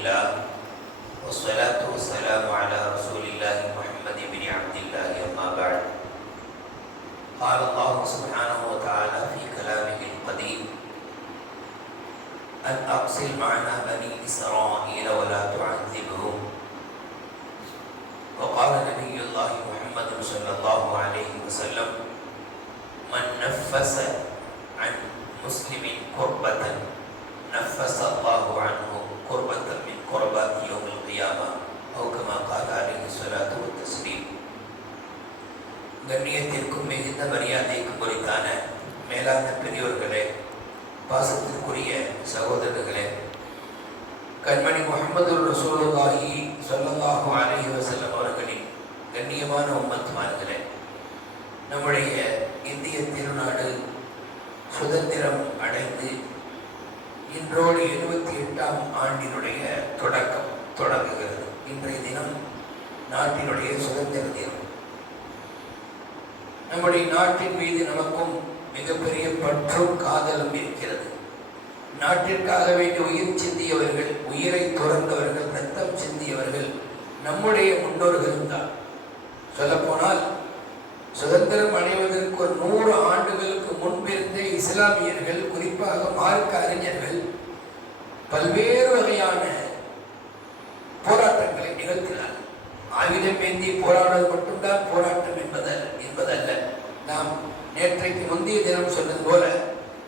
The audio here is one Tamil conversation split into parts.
لله والصلاة والسلام على رسول الله محمد بن عبد الله أما بعد. قال الله سبحانه وتعالى في كلامه القديم أن أرسل معنا بني إسرائيل ولا تعذبهم. وقال نبي الله محمد صلى الله عليه وسلم من نفس عن مسلم كربة نفس மிகுந்த மரியாதைக்கு குறித்தான மேலாந்த பெரியோர்களே பாசத்திற்குரிய சகோதரர்களே கண்மணி முகமது ரசூலுல்லாஹி சொல்லல்லாஹு அலைஹி வஸல்லம் அவர்களின் கண்ணியமான உம்மத்துமார்களே நம்முடைய இந்திய திருநாடு சுதந்திரம் அடைந்து இன்றோடு எழுபத்தி எட்டாம் ஆண்டினுடைய தொடக்கம் தொடங்குகிறது. இன்றைய தினம் நாட்டினுடைய சுதந்திர தினம். நம்முடைய நாட்டின் மீது நமக்கும் மிகப்பெரிய பற்றும் காதலும் இருக்கிறது. நாட்டிற்காக வேண்டி உயிர் சிந்தியவர்கள் உயிரை துறந்தவர்கள் ரத்தம் சிந்தியவர்கள் நம்முடைய முன்னோர்களும் தான். சொல்லப்போனால் சுதந்திரம் அடைவதற்கு ஒரு நூறு ஆண்டுகளுக்கு முன்பிருந்தே இஸ்லாமியர்கள் குறிப்பாக மார்க்க அறிஞர்கள் பல்வேறு வகையான போராட்டங்களை நிகழ்த்தினார் ஆயுதம் ஏந்தி போராடுவது மட்டும்தான் போராட்டம் என்பதல்ல என்பதல்ல. நாம் நேற்றைக்கு முந்தைய தினம் சொன்னது போல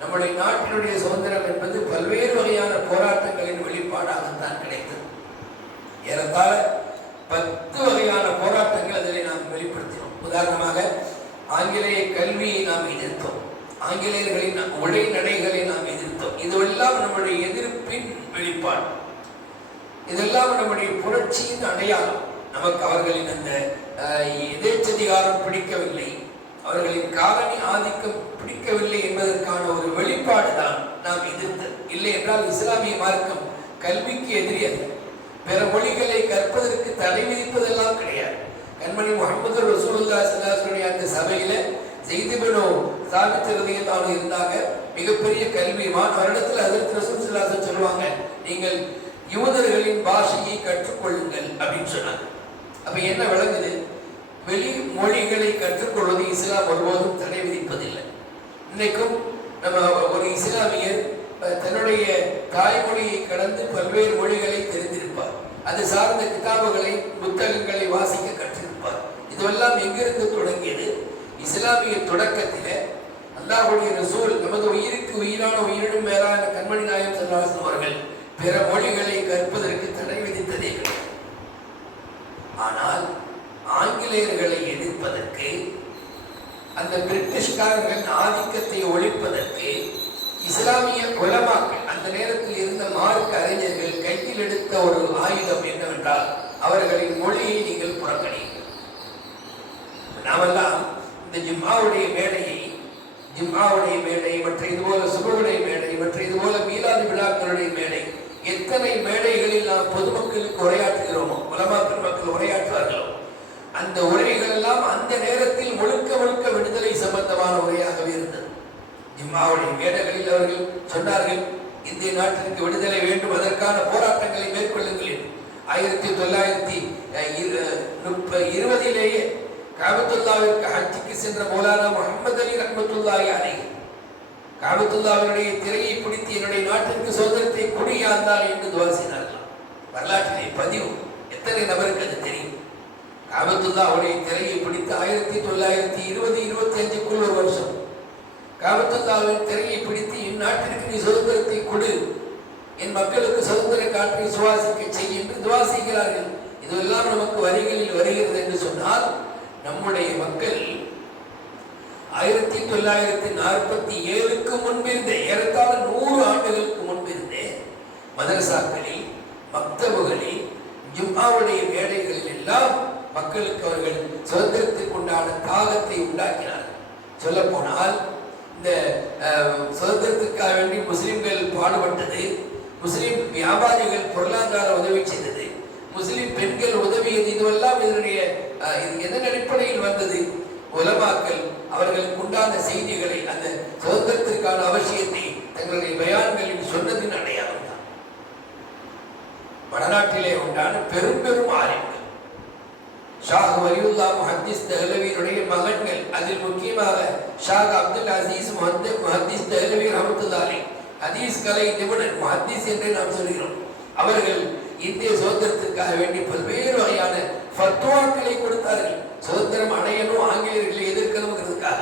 நம்முடைய நாட்டினுடைய சுதந்திரம் என்பது பல்வேறு வகையான போராட்டங்களின் வெளிப்பாடாகத்தான் கிடைத்தது. ஏறத்தாழ பத்து வகையான போராட்டங்கள் அதில் நாம் வெளிப்படுத்தினோம். உதாரணமாக ஆங்கிலேய கல்வியை நாம் எதிர்த்தோம். ஆங்கிலேயர்களின் உடை நடைகளை நாம் எதிர்த்தோம். இதுவெல்லாம் நம்முடைய எதிர்ப்பின் வெளிப்பாடு. இதெல்லாம் நம்முடைய புரட்சியின் அடையாளம். நமக்கு அவர்களின் அந்த எதேச்சதிகாரம் பிடிக்கவில்லை. அவர்களின் காலனி ஆதிக்கம் பிடிக்கவில்லை என்பதற்கான ஒரு வெளிப்பாடு தான் நாம் எதிர்த்து. இல்லை என்றால் இஸ்லாமிய மார்க்கம் கல்விக்கு எதிரியது பிற மொழிகளை கற்பதற்கு தடை விதிப்பதெல்லாம் கிடையாது. கண்மணி முகமது ரசூலுல்லா சல்லாஹுடைய அந்த சபையில செய்திபனோ சாபித்திரதையும் தான் இருந்தாங்க. மிகப்பெரிய கல்விமான் வருடத்தில் அதற்கு ரசூல் சல்லாஹன் சொல்லுவாங்க நீங்கள் யூதர்களின் பாஷையை கற்றுக்கொள்ளுங்கள் அப்படின்னு சொன்னாங்க. அப்ப என்ன விளங்குது? வெளி மொழிகளை கற்றுக்கொள்வது இஸ்லாம் ஒருபோதும் தடை விதிப்பதில்லை. இன்றைக்கும் நம்ம ஒரு இஸ்லாமியர் தன்னுடைய தாய்மொழியை கடந்து பல்வேறு மொழிகளை தெரிந்திருப்பார். அது சார்ந்த கிதாபுகளை புத்தகங்களை வாசிக்க கற்றிருப்பார். இதுவெல்லாம் எங்கிருந்து தொடங்கியது? இஸ்லாமிய தொடக்கத்தில் அல்லாஹுடைய ரசூல் நமது உயிருக்கு உயிரான உயிரினும் மேலான கண்மணி நாயம் செல்வாசன் அவர்கள் பிற மொழிகளை கற்பதற்கு தடை விதித்ததே கிடையாது ஆனால் ஆங்கிலேயர்களை எதிர்ப்பதற்கு அந்த பிரிட்டிஷ்காரர்களின் ஆதிக்கத்தை ஒழிப்பதற்கு இஸ்லாமிய குலமாக்கள் அந்த நேரத்தில் இருந்த மார்க்க அறிஞர்கள் கையில் எடுத்த ஒரு ஆயுதம் என்னவென்றால் அவர்களின் மொழியை நீங்கள் புறக்கணியுங்கள். நாமெல்லாம் இந்த ஜிம்மாவுடைய மேடையை ஜிம்மாவுடைய மேடை மற்ற இதுபோல சுபவுடைய மேடை மற்ற இதுபோல மீலாது விழாக்களுடைய மேடை எத்தனை மேடைகளில் நாம் பொதுமக்களுக்கு உரையாற்றுகிறோமோ உலமா பெருமக்கள் உரையாற்றுவார்களோ அந்த உரைகள் எல்லாம் அந்த நேரத்தில் முழுக்க முழுக்க விடுதலை சம்பந்தமான உரையாகவே இருந்தது. ஜிம்மாவுடைய மேடைகளில் அவர்கள் சொன்னார்கள் இந்திய நாட்டிற்கு விடுதலை வேண்டும் அதற்கான போராட்டங்களை மேற்கொள்ளுங்கள் என்று. ஆயிரத்தி தொள்ளாயிரத்தி இரு- முப்ப- இருபதிலேயே காபத்துல்லாவிற்கு ஹஜ்ஜிக்கு சென்ற மௌலானா முகமது அலி ரஹ்மத்துல்லாஹி அலைஹி. காபத்துல்லாவினுடைய திரையை பிடித்து என்னுடைய நாட்டிற்கு சுதந்திரத்தை குடியாந்தால் என்று துவாசினார்கள் வரலாற்றிலே பதிவு. எத்தனை நபருக்கு அது தெரியும்? காபத்துல்லாவுடைய திரையை பிடித்து ஆயிரத்தி தொள்ளாயிரத்தி இருபது இருபத்தி அஞ்சுக்குள் ஒரு வருஷம். காபத்துல்லாவின் திரையை பிடித்து இந்நாட்டிற்கு நீ சுதந்திரத்தை கொடு. என் மக்களுக்கு சுதந்திர காற்றை சுவாசிக்க செய் என்று துவா செய்கிறார்கள் இதெல்லாம் நமக்கு வரிகளில் வருகிறது என்று சொன்னால் நம்முடைய மக்கள் ஆயிரத்தி தொள்ளாயிரத்தி நாற்பத்தி ஏழுக்கு முன்பிருந்தே ஏறத்தாழ நூறு ஆண்டுகளுக்கு முன்பிருந்தே மதரசாக்களில் மக்தபுகளில் ஜும்மாவுடைய மேடைகளில் எல்லாம் மக்களுக்கு அவர்கள் சுதந்திரத்துக்கு உண்டான தாகத்தை உண்டாக்கினார்கள். சொல்ல போனால் இந்த அஹ், சுதந்திரத்துக்காக வேண்டி முஸ்லிம்கள் பாடுபட்டது முஸ்லிம் வியாபாரிகள் பொருளாதார உதவி செய்தது முஸ்லிம் பெண்கள் உதவியது இதுவெல்லாம் இதனுடைய அஹ், இது எதன் அடிப்படையில் வந்தது? உலமாக்கள் அவர்களுக்கு உண்டான செய்திகளை அந்த சுதந்திரத்திற்கான அவசியத்தை தங்களுடைய பயான்களில் சொன்னதின் அடையாளம் தான் வடநாட்டிலே உண்டான பெரும் பெரும் ஆலிம்கள். ஷாக் வலியுல்லா முஹத்திஸ் தஹலவியினுடைய மகன்கள். அதில் முக்கியமாக ஷாக் அப்துல் அசீஸ் முஹத்தி முஹத்திஸ் தஹலவி ரஹமத்துல்லாஹி. ஹதீஸ் கலை நிபுணர் முஹத்திஸ் என்று நாம் சொல்கிறோம். அவர்கள் இந்திய சுதந்திரத்திற்காக வேண்டி பல்வேறு வகையான ஃபத்வாக்களை கொடுத்தார்கள். சுதந்திரம் அடையணும் ஆங்கிலேயர்களை எதிர்க்கணுங்கிறதுக்காக.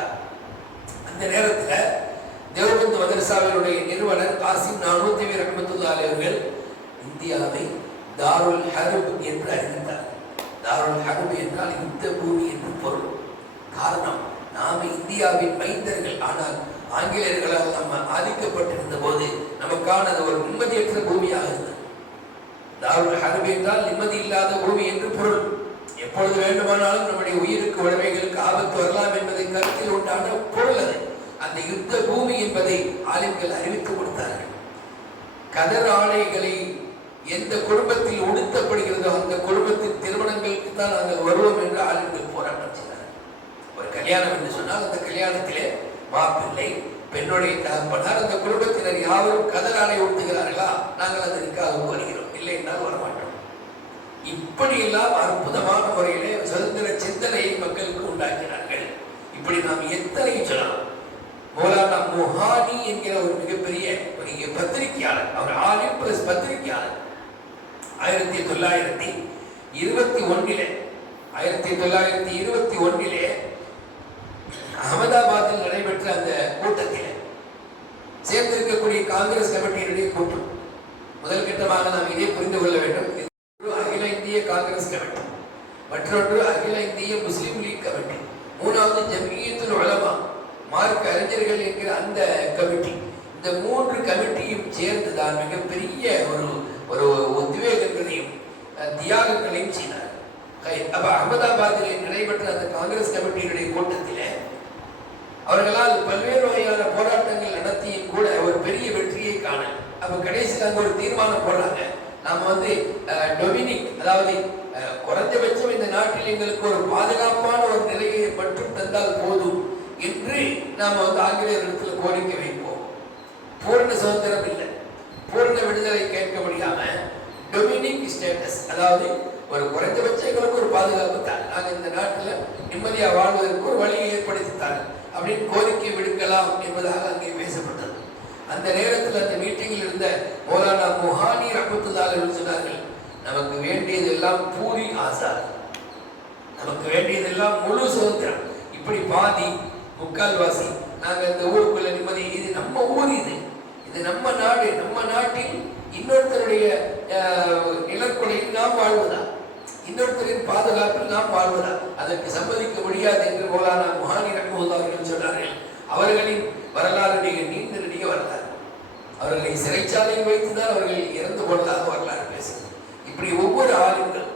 அந்த நேரத்துல தேவபந்து மதரசாவினுடைய நிறுவனர் காசிம் நானூத்தி ரஹமத்துல்லாஹி அவர்கள் இந்தியாவை தாருல் ஹரப் என்று அறிவித்தார். யுத்த பூமி என்று பொருள். காரணம் நாம இந்தியாவின் மைந்தர்கள். ஆனால் ஆங்கிலேயர்களால் நம்ம ஆதிக்கப்பட்டிருந்த போது நமக்கான அது ஒரு நிம்மதியற்ற பூமியாக இருந்தது. தாருள் ஹரபி என்றால் நிம்மதி இல்லாத பூமி என்று பொருள். எப்பொழுது வேண்டுமானாலும் நம்முடைய உயிருக்கு உடமைகளுக்கு ஆபத்து வரலாம் என்பதை கருத்தில் உண்டான பொருள் அது. அந்த யுத்த பூமி என்பதை ஆலிம்கள் அறிவித்து கொடுத்தார்கள். கதர் ஆலைகளை எந்த குடும்பத்தில் ஒடுக்கப்படுகிறதோ அந்த குடும்பத்தின் திருமணங்களுக்கு தான் நாங்கள் வருவோம் என்று ஆளுங்கள் போராட்டம் செய்தார். ஒரு கல்யாணம் என்று சொன்னால் அந்த கல்யாணத்திலே மாப்பிள்ளை பெண்ணுடைய தகப்பனார் அந்த குடும்பத்தினர் யாவரும் கதர் ஒட்டுகிறார்களா உடுத்துகிறார்களா நாங்கள் அதற்காக வருகிறோம் இல்லை என்றால் வரமாட்டோம். இப்படியெல்லாம் அற்புதமான முறையிலே சுதந்திர சிந்தனையை மக்களுக்கு உண்டாக்கினார்கள். இப்படி நாம் எத்தனை சொல்லலாம். மௌலானா முஹானி என்கிற ஒரு மிகப்பெரிய ஒரு பத்திரிகையாளர் அவர் ஆலிம் பிளஸ் பத்திரிகையாளர். ஆயிரத்தி தொள்ளாயிரத்தி இருபத்தி ஒன்றிலே ஆயிரத்தி தொள்ளாயிரத்தி இருபத்தி ஒன்றிலே அகமதாபாத்தில் நடைபெற்ற அந்த கூட்டத்தில் சேர்ந்திருக்கக்கூடிய காங்கிரஸ் கமிட்டியினுடைய கூட்டம். முதல் கட்டமாக நாம் இதை புரிந்து கொள்ள வேண்டும். இது அகில இந்திய காங்கிரஸ் கமிட்டி மற்றொன்று அகில இந்திய முஸ்லிம் லீக் கமிட்டி மூணாவது ஜமியத்துல் உலமா மார்க் அறிஞர்கள் என்கிற அந்த கமிட்டி. இந்த மூன்று கமிட்டியும் சேர்ந்து தான் மிகப்பெரிய ஒரு ஒரு உத்வேகங்களையும் தியாகங்களையும் செய்தார். அப்ப அகமதாபாத்தில் நடைபெற்ற அந்த காங்கிரஸ் கமிட்டியினுடைய கூட்டத்திலே அவர்களால் பல்வேறு வகையான போராட்டங்கள் நடத்தியும் கூட ஒரு பெரிய வெற்றியை காண அப்ப கடைசியில் அங்க ஒரு தீர்மானம் போடுறாங்க. நாம வந்து டொமினிக் அதாவது குறைந்தபட்சம் இந்த நாட்டில் எங்களுக்கு ஒரு பாதுகாப்பான ஒரு நிலையை மட்டும் தந்தால் போதும் என்று நாம வந்து ஆங்கிலேயரிடத்துல கோரிக்கை வைப்போம். பூர்ண சுதந்திரம் இல்லை. பூரண விடுதலை கேட்க முடியாம டொமினிக் ஸ்டேட்டஸ் அதாவது ஒரு குறைந்தபட்ச எங்களுக்கு ஒரு பாதுகாப்பு தான் நாங்கள் இந்த நாட்டில் நிம்மதியாக வாழ்வதற்கு ஒரு வழியை ஏற்படுத்தி அப்படின்னு கோரிக்கை விடுக்கலாம் என்பதாக அங்கே பேசப்பட்டது. அந்த நேரத்தில் அந்த மீட்டிங்கில் இருந்த மௌலானா முஹானி ரஹமத்துல்லாஹி சொன்னார்கள் நமக்கு வேண்டியதெல்லாம் பூரி ஆசா நமக்கு வேண்டியதெல்லாம் முழு சுதந்திரம். இப்படி பாதி முக்கால்வாசி நாங்க இந்த ஊருக்குள்ள நிம்மதி இது நம்ம ஊர் இது. இது நம்ம நாடு நம்ம நாட்டில் இன்னொருத்தருடைய அஹ், நிலக்குடையில் நாம் வாழ்வதா? இன்னொருத்தரின் பாதுகாப்பில் நாம் வாழ்வதா? அதற்கு சம்மதிக்க முடியாது என்று போலானா முஹானி ரஹ்மத்துல்லாஹி அவர்கள் சொன்னார்கள். அவர்களின் வரலாறு மிக நீண்ட நெடிய வரலாறு. அவர்களை சிறைச்சாலையில் வைத்துதான் அவர்கள் இறந்து போனதாக வரலாறு பேசுகிறது. இப்படி ஒவ்வொரு ஆளுங்கள்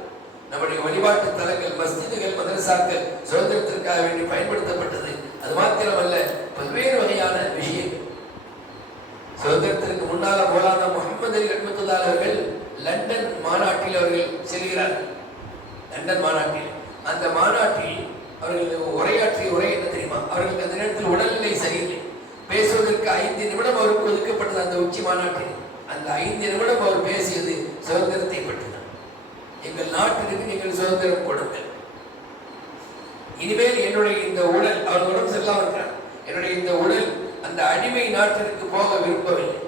நம்முடைய வழிபாட்டு தலங்கள் மஸ்ஜிதுகள் மதரசாக்கள் சுதந்திரத்திற்காக வேண்டி பயன்படுத்தப்பட்டது. அது மாத்திரமல்ல பல்வேறு வகையான விஷயங்கள் சுதந்திரத்திற்கு முன்னால மௌலானா முகமது அலி ரஹமத்துல்லா அவர்கள் லண்டன் மாநாட்டில் அவர்கள் செல்கிறார்கள் லண்டன் மாநாட்டில். அந்த மாநாட்டில் அவர்கள் உரையாற்றிய உரை என்ன தெரியுமா? அவர்களுக்கு அந்த நேரத்தில் உடல்நிலை சரியில்லை. பேசுவதற்கு ஐந்து நிமிடம் அவருக்கு ஒதுக்கப்பட்டது அந்த உச்சி மாநாட்டில். அந்த ஐந்து நிமிடம் அவர் பேசியது சுதந்திரத்தை பற்றிதான். எங்கள் நாட்டிற்கு நீங்கள் சுதந்திரம் கொடுங்கள். இனிமேல் என்னுடைய இந்த உடல் அவர் உடம்பு செல்லாமல் இருக்கிறார். என்னுடைய இந்த உடல் அந்த அடிமை நாட்டிற்கு போக விரும்பவில்லை.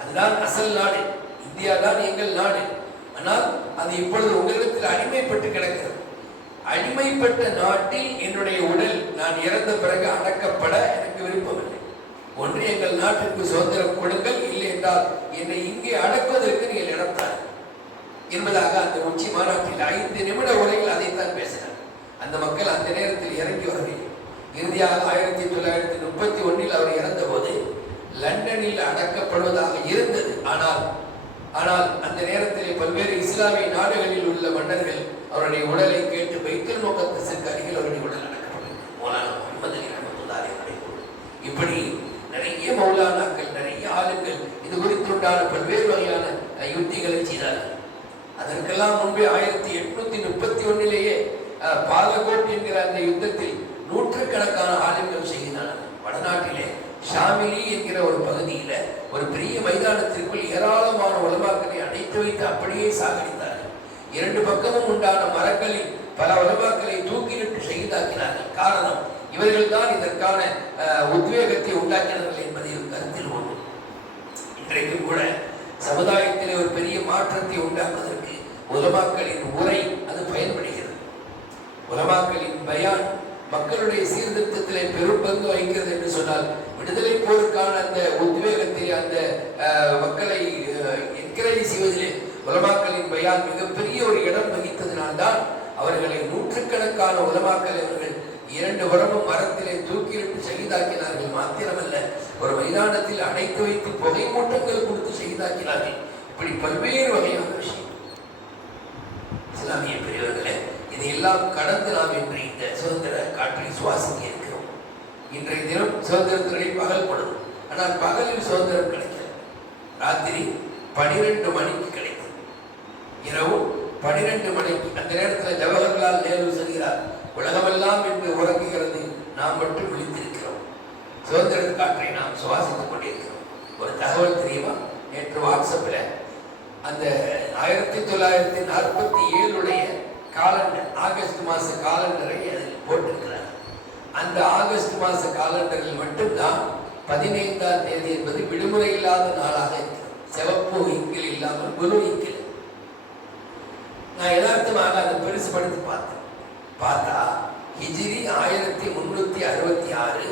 அதுதான் அசல் நாடு. இந்தியா தான் எங்கள் நாடு. ஆனால் அது இப்பொழுது உங்களிடத்தில் அடிமைப்பட்டு கிடக்கிறது. அடிமைப்பட்ட நாட்டில் என்னுடைய உடல் நான் இறந்த பிறகு அடக்கப்பட எனக்கு விருப்பமில்லை. ஒன்று எங்கள் நாட்டிற்கு சுதந்திரம் கொடுங்கள். இல்லை என்றால் என்னை இங்கே அடக்குவதற்கு நீங்கள் இடம் என்பதாக அந்த உச்சி மாநாட்டில் ஐந்து நிமிட உரையில் அதைத்தான் பேசினார். அந்த மக்கள் அந்த நேரத்தில் இறங்கி வரவில்லை. இறுதியாக ஆயிரத்தி தொள்ளாயிரத்தி முப்பத்தி ஒன்றில் அவர் இறந்தபோது லண்டனில் அடக்கப்படுவதாக இருந்தது. ஆனால் ஆனால் அந்த நேரத்தில் பல்வேறு இஸ்லாமிய நாடுகளில் உள்ள மன்னர்கள் அவருடைய உடலை கேட்டு வைத்தல் நோக்கத்திற்கு அருகில் அவருடைய உடல் அடக்கப்பட்டது. இப்படி நிறைய மௌலானாக்கள் நிறைய ஆளுங்கள் இது குறித்துண்டான பல்வேறு வகையான அஹ், யுக்திகளை செய்தார்கள். அதற்கெல்லாம் முன்பே ஆயிரத்தி எட்நூத்தி முப்பத்தி ஒன்னிலேயே பாலகோட் என்கிற அந்த யுத்தத்தில் நூற்றுக்கணக்கான ஆளுங்கள் செய்கிறார்கள் வடநாட்டிலே ஷாமிலி என்கிற ஒரு பகுதியில ஒரு வைத்து அப்படியே சாகடித்தார்கள். இரண்டு பக்கமும் உண்டான மரங்களில் பல உலமாக்களை தூக்கிலிட்டு செய்தாக்கினார்கள் காரணம் இவர்கள் தான் இதற்கான உத்வேகத்தை உண்டாக்கினார்கள் என்பதில் கருத்தில் ஒன்று இன்றைக்கும் கூட சமுதாயத்தில் ஒரு பெரிய மாற்றத்தை உண்டாக்குவதற்கு உலமாக்களின் உரை அது பயன்படுகிறது. உலமாக்களின் பயான் மக்களுடைய சீர்திருத்தத்திலே பெரும் பங்கு வகிக்கிறது என்று சொன்னால் விடுதலை போருக்கான அந்த உத்வேகத்தை அந்த மக்களை என்கரேஜ் செய்வதிலே உலமாக்களின் பயான் மிகப்பெரிய ஒரு இடம் வகித்ததினால்தான் அவர்களை நூற்றுக்கணக்கான உலமாக்கள் அவர்கள் இரண்டு புறமும் மரத்திலே தூக்கிலிட்டு செய்தாக்கினார்கள் மாத்திரமல்ல ஒரு மைதானத்தில் அடைத்து வைத்து புகை மூட்டங்கள் கொடுத்து செய்தாக்கினார்கள் இப்படி பல்வேறு வகையான விஷயம் இஸ்லாமிய பெரியவர்களே இதையெல்லாம் கடந்து நாம் இன்று இந்த சுதந்திர காற்றில் சுவாசிக்க இருக்கிறோம். இன்றைய தினம் சுதந்திரத்தினுடைய பகல் படும் ஆனால் பகலில் சுதந்திரம் கிடைக்கிறது ராத்திரி பனிரெண்டு மணிக்கு கிடைத்தது இரவு பனிரெண்டு மணிக்கு. அந்த நேரத்தில் ஜவஹர்லால் நேரு செல்கிறார் உலகமெல்லாம் என்று உறங்குகிறது நாம் மட்டும் விழித்திருக்கிறோம். சுதந்திர காற்றை நாம் சுவாசித்துக் கொண்டிருக்கிறோம். ஒரு தகவல் தெரியுமா? நேற்று வாட்ஸ்அப்பில். அந்த ஆயிரத்தி தொள்ளாயிரத்தி நாற்பத்தி ஏழுடைய காலண்டர் ஆகஸ்ட் மாத காலண்டரை அதில் போட்டிருக்கிறார். அந்த ஆகஸ்ட் மாத காலண்டரில் மட்டும்தான் பதினைந்தாம் தேதி என்பது விடுமுறை இல்லாத நாளாக இருக்கிறது. சிவப்பு இங்கில் இல்லாமல் குரு இங்கில். நான் யதார்த்தமாக அதை பெருசு படுத்து பார்த்தேன். பார்த்தா ஹிஜிரி ஆயிரத்தி முன்னூத்தி அறுபத்தி ஆறு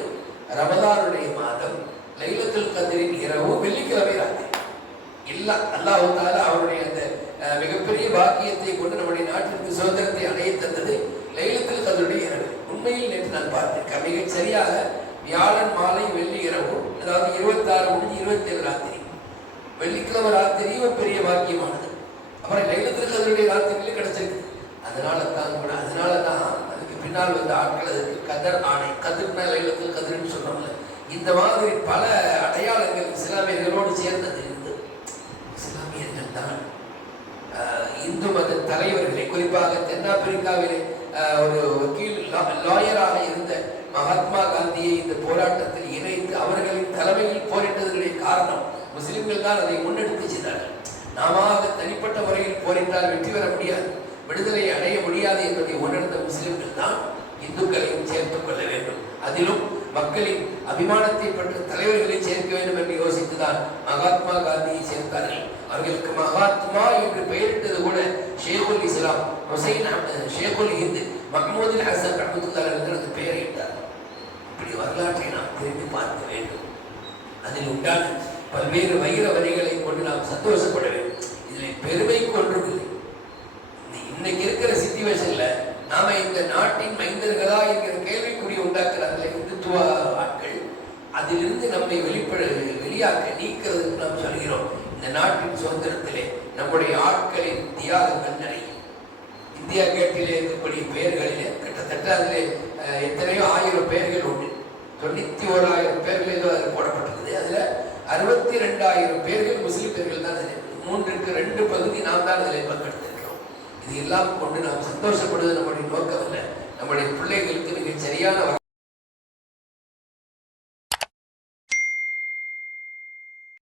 ரமதானுடைய மாதம் லைலத்துல் கதிரின் இரவு வெள்ளிக்கிழமை ராத்திரி. இல்லை அல்லாஹ் அவருடைய அந்த அஹ், மிகப்பெரிய பாக்கியத்தை கொண்டு நம்முடைய நாட்டிற்கு சுதந்திரத்தை அடைய தந்தது லைலத்தில் கதருடைய இரவு. உண்மையில் நேற்று நான் பார்த்தேன். மிக சரியாக வியாழன் மாலை வெள்ளி இரவு அதாவது இருபத்தாறு முடிஞ்சு இருபத்தி ஏழு ராத்திரி. வெள்ளிக்கிழமை ராத்திரியும் பெரிய பாக்கியமானது. அப்புறம் லைலத்துல் கதருடைய ராத்திரியில கிடைச்சிருக்கு. அதனால தான் கூட அதனால தான் அதுக்கு பின்னால் வந்த ஆட்கள் அதுக்கு கதர் ஆணை கதிர்னா லைலத்தில் கதிர்னு சொன்னோம்ல இந்த மாதிரி பல அடையாளங்கள் இஸ்லாமியர்களோடு சேர்ந்தது இருந்தது இஸ்லாமியர்கள் தான் ஆஹ், இந்து மத தலைவர்களை குறிப்பாக தென்னாப்பிரிக்காவிலே ஆஹ், ஒரு வக்கீல் லாயராக இருந்த மகாத்மா காந்தியை இந்த போராட்டத்தில் இணைத்து அவர்களின் தலைமையில் போரிட்டதனுடைய காரணம் முஸ்லிம்கள் தான் அதை முன்னெடுத்து செய்தார்கள் நாம தனிப்பட்ட முறையில் போரிட்டால் வெற்றி பெற முடியாது. விடுதலை அடைய முடியாது என்பதை உணர்ந்த முஸ்லிம்கள் தான் இந்துக்களையும் சேர்த்துக் கொள்ள வேண்டும். அதிலும் மக்களின் அபிமானத்தை பற்றி தலைவர்களை சேர்க்க வேண்டும் என்று யோசித்துதான் மகாத்மா காந்தியை சேர்த்தார்கள். அவர்களுக்கு மகாத்மா என்று பெயரிட்டது கூட ஷேகுல் இஸ்லாம் ஹுசைன் ஷேகுல் ஹிந்து மஹமூது ஹசன் ரஹமத்துல்லாஹி என்று பெயரிட்டார் இப்படி வரலாற்றை நாம் திரும்பி பார்க்க வேண்டும். அதில் உண்டான பல்வேறு வைர வரிகளை கொண்டு நாம் சந்தோஷப்பட வேண்டும். இதில் பெருமை கொன்றுமில்லை இன்னைக்கு இருக்கிற சிச்சுவேஷன்ல நாம இந்த நாட்டின் மைந்தர்களா என்கிற கேள்விக்குறி உண்டாக்குறாங்களே இந்துத்துவ ஆட்கள் அதிலிருந்து நம்மை வெளிப்பட வெளியாக்க நீக்கிறதுக்கு நாம் சொல்கிறோம். இந்த நாட்டின் சுதந்திரத்திலே நம்முடைய ஆட்களின் தியாகங்கள் நிறைய. இந்தியா கேட்டிலே இருக்கக்கூடிய பெயர்களிலே கிட்டத்தட்ட அதிலே எத்தனையோ ஆயிரம் பெயர்கள் உண்டு. தொண்ணூத்தி ஓராயிரம் பேர்கள் ஏதோ அதில் போடப்பட்டிருக்குது. அதுல அறுபத்தி ரெண்டாயிரம் பேர்கள் முஸ்லிம் பேர்கள் தான் மூன்றுக்கு ரெண்டு பகுதி நாம் தான் அதில் பங்கெடுத்திருக்கிறோம். இது எல்லாம் கொண்டு நாம் சந்தோஷப்படுவது நம்முடைய நோக்கம் இல்லை நம்முடைய பிள்ளைகளுக்கு மிகச் சரியான